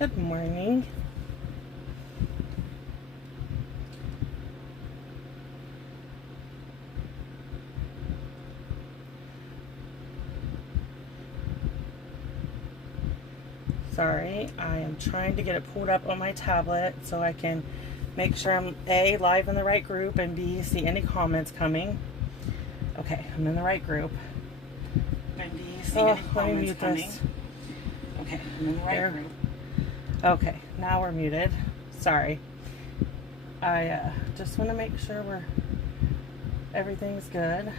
Good morning. Sorry, I am trying to get it pulled up on my tablet so I can make sure I'm A, live in the right group, and B, see any comments coming. Okay, I'm in the right group. And B, see any comments coming. Okay, I'm in the right group. Okay, now we're muted. Sorry. I just want to make sure everything's good.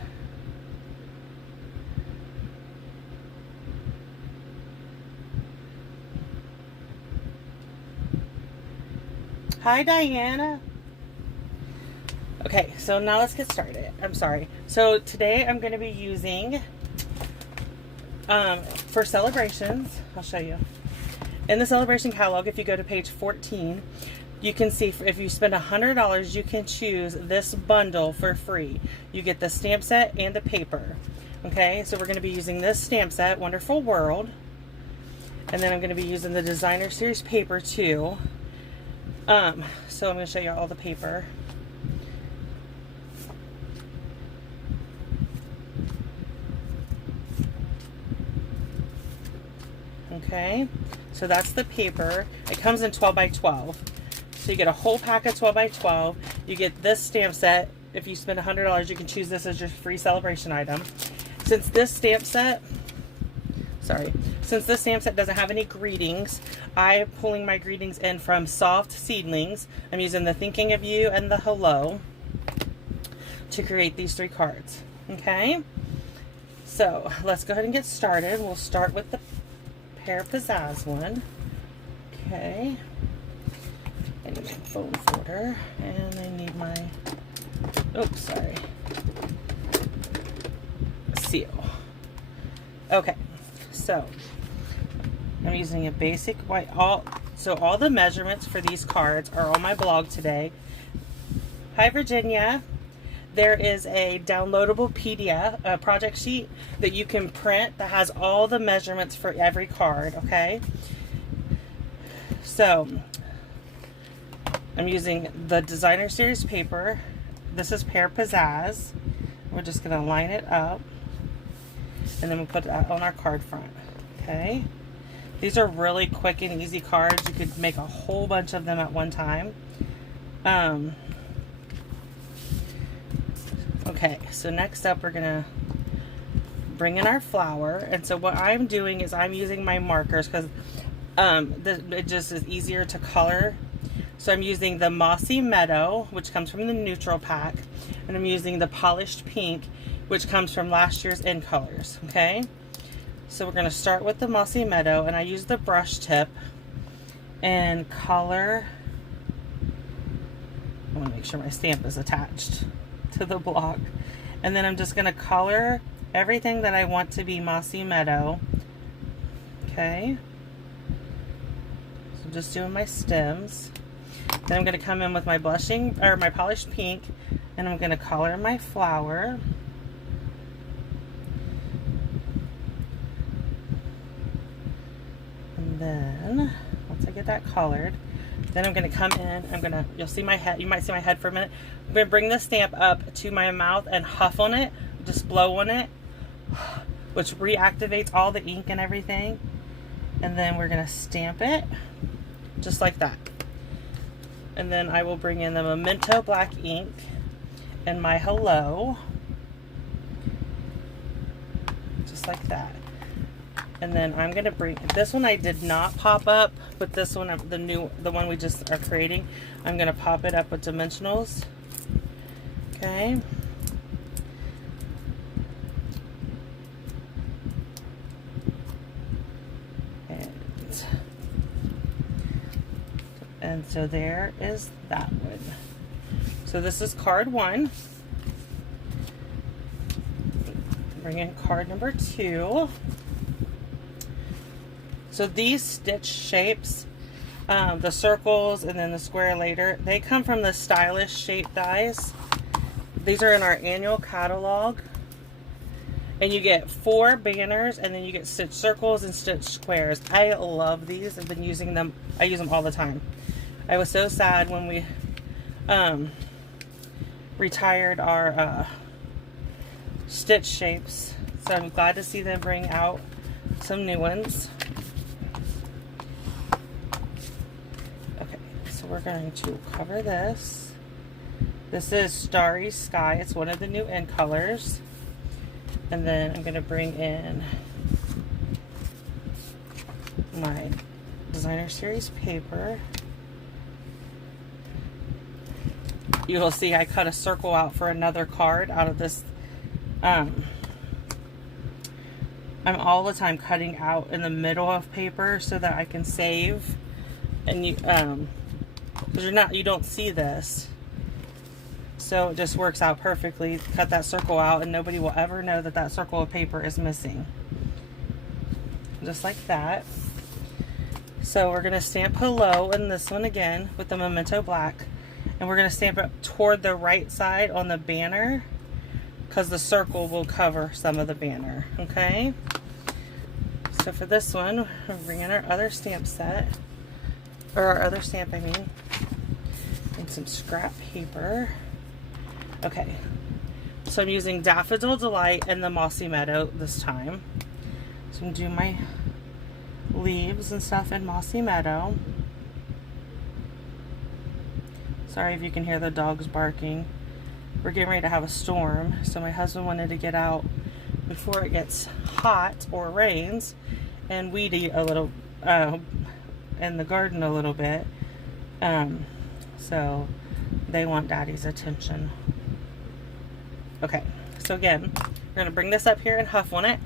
Hi, Diana. Okay, so now let's get started. I'm sorry. So today I'm going to be using, for celebrations, I'll show you. In the celebration catalog, if you go to page 14, you can see if you spend $100, you can choose this bundle for free. You get the stamp set and the paper. Okay, so we're going to be using this stamp set, Wonderful World. And then I'm going to be using the Designer Series paper too. So I'm going to show you all the paper. Okay, so that's the paper. It comes in 12 by 12. So you get a whole pack of 12 by 12. You get this stamp set. If you spend $100, you can choose this as your free celebration item. Since this stamp set doesn't have any greetings, I'm pulling my greetings in from Soft Seedlings. I'm using the Thinking of You and the Hello to create these 3 cards. Okay, so let's go ahead and get started. We'll start with the Pear Pizzazz one. Okay, I need my phone folder and I need my, oops, sorry, seal. Okay, so I'm using a basic white, so all the measurements for these cards are on my blog today. Hi, Virginia. There is a downloadable PDF, project sheet that you can print that has all the measurements for every card, okay? So, I'm using the Designer Series paper. This is Pear Pizzazz. We're just going to line it up, and then we'll put that on our card front, okay? These are really quick and easy cards. You could make a whole bunch of them at one time. Okay, so next up we're gonna bring in our flower, and so what I'm doing is I'm using my markers because it just is easier to color. So I'm using the Mossy Meadow, which comes from the neutral pack, and I'm using the Polished Pink, which comes from last year's In Colors. Okay, so we're gonna start with the Mossy Meadow, and I use the brush tip and color. I want to make sure my stamp is attached to the block, and then I'm just going to color everything that I want to be Mossy Meadow. Okay, so just doing my stems. Then I'm going to come in with my blushing or my Polished Pink, and I'm going to color my flower. And then once I get that colored, then I'm going to come in, you'll see my head, you might see my head for a minute. I'm going to bring the stamp up to my mouth and huff on it, just blow on it, which reactivates all the ink and everything. And then we're going to stamp it, just like that. And then I will bring in the Memento Black ink and my Hello, just like that. And then I'm going to bring, this one I did not pop up, but this one, the one we just are creating, I'm going to pop it up with dimensionals. Okay. And so there is that one. So this is card 1. Bring in card number 2. So these stitch shapes, the circles and then the square later, they come from the Stylish Shape dies. These are in our annual catalog. And you get 4 banners, and then you get stitch circles and stitch squares. I love these. I've been using them. I use them all the time. I was so sad when we retired our stitch shapes. So I'm glad to see them bring out some new ones. Okay, so we're going to cover this. This is Starry Sky. It's one of the new end colors. And then I'm going to bring in my designer series paper. You will see I cut a circle out for another card out of this. I'm all the time cutting out in the middle of paper so that I can save. And you, because you don't see this. So it just works out perfectly. Cut that circle out and nobody will ever know that that circle of paper is missing. Just like that. So we're going to stamp hello in this one again with the Memento Black. And we're going to stamp it toward the right side on the banner, because the circle will cover some of the banner. Okay? So for this one, we'll bring in our other stamp set. Or our other stamp, I mean. And some scrap paper. Okay, so I'm using Daffodil Delight and the Mossy Meadow this time. So I'm going to do my leaves and stuff in Mossy Meadow. Sorry if you can hear the dogs barking. We're getting ready to have a storm, so my husband wanted to get out before it gets hot or rains and weedy a little in the garden a little bit. So they want Daddy's attention. Okay, so again, we're going to bring this up here and huff on it.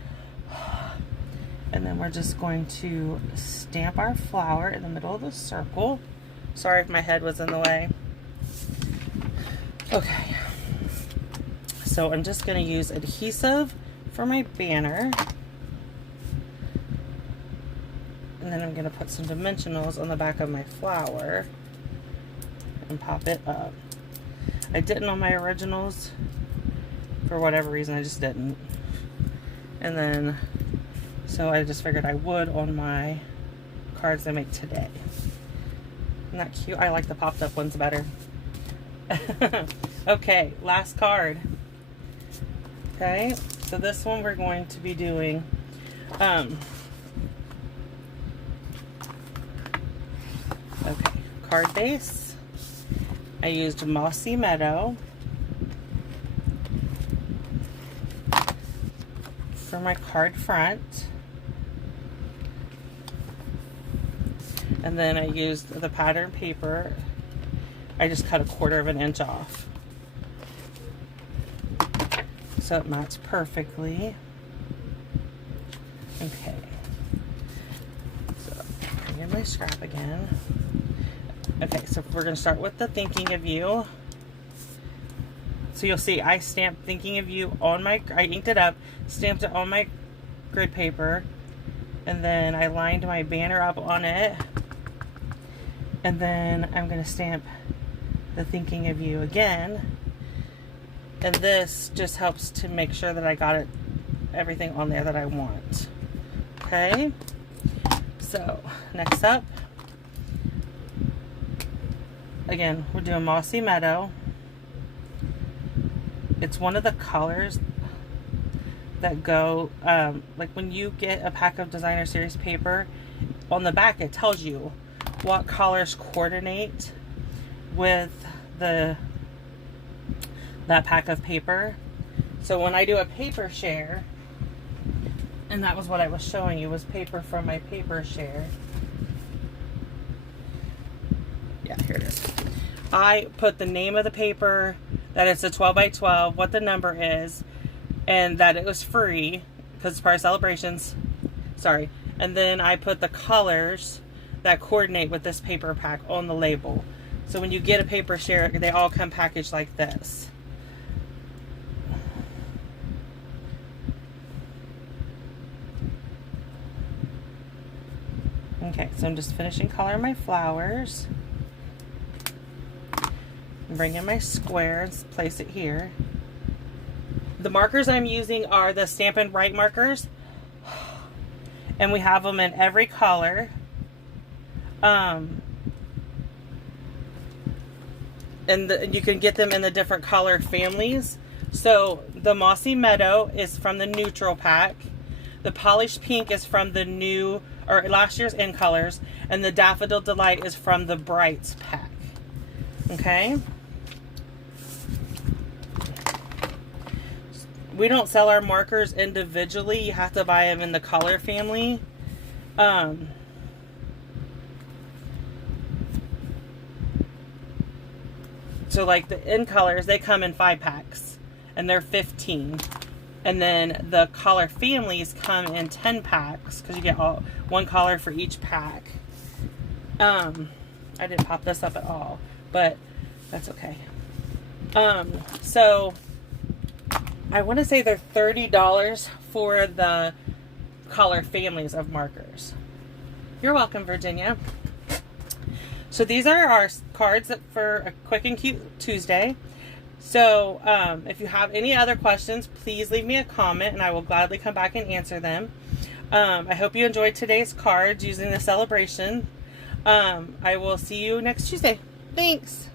And then we're just going to stamp our flower in the middle of the circle. Sorry if my head was in the way. Okay, so I'm just going to use adhesive for my banner. And then I'm going to put some dimensionals on the back of my flower and pop it up. I didn't on my originals. For whatever reason, I just didn't. And then, so I just figured I would on my cards I make today. Isn't that cute? I like the popped up ones better. Okay, last card. Okay, so this one we're going to be doing okay, card base. I used Mossy Meadow for my card front, and then I used the pattern paper. I just cut 1/4 of an inch off so it mats perfectly. Okay, so bring in my scrap again. Okay, so we're going to start with the Thinking of You. So you'll see I stamped Thinking of You on my, I inked it up, stamped it on my grid paper, and then I lined my banner up on it, and then I'm going to stamp the Thinking of You again, and this just helps to make sure that I got it, everything on there that I want. Okay, so next up, again, we're doing Mossy Meadow. It's one of the colors that go, like when you get a pack of designer series paper, on the back it tells you what colors coordinate with that pack of paper. So when I do a paper share, and that was what I was showing you, was paper from my paper share. Yeah, here it is. I put the name of the paper, that it's a 12 by 12, what the number is, and that it was free because it's part of Celebrations. Sorry. And then I put the colors that coordinate with this paper pack on the label. So when you get a paper share, they all come packaged like this. Okay, so I'm just finishing coloring my flowers. Bring in my square and place it here. The markers I'm using are the Stampin' Write markers. And we have them in every color. And you can get them in the different color families. So the Mossy Meadow is from the neutral pack. The Polished Pink is from the new, or last year's in colors. And the Daffodil Delight is from the Brights pack. Okay. We don't sell our markers individually. You have to buy them in the color family. So like the in colors, they come in 5 packs and they're 15. And then the color families come in 10 packs because you get one color for each pack. I didn't pop this up at all, but that's okay. So I want to say they're $30 for the color families of markers. You're welcome, Virginia. So these are our cards for a quick and cute Tuesday. So if you have any other questions, please leave me a comment and I will gladly come back and answer them. I hope you enjoyed today's cards using the celebration. I will see you next Tuesday. Thanks.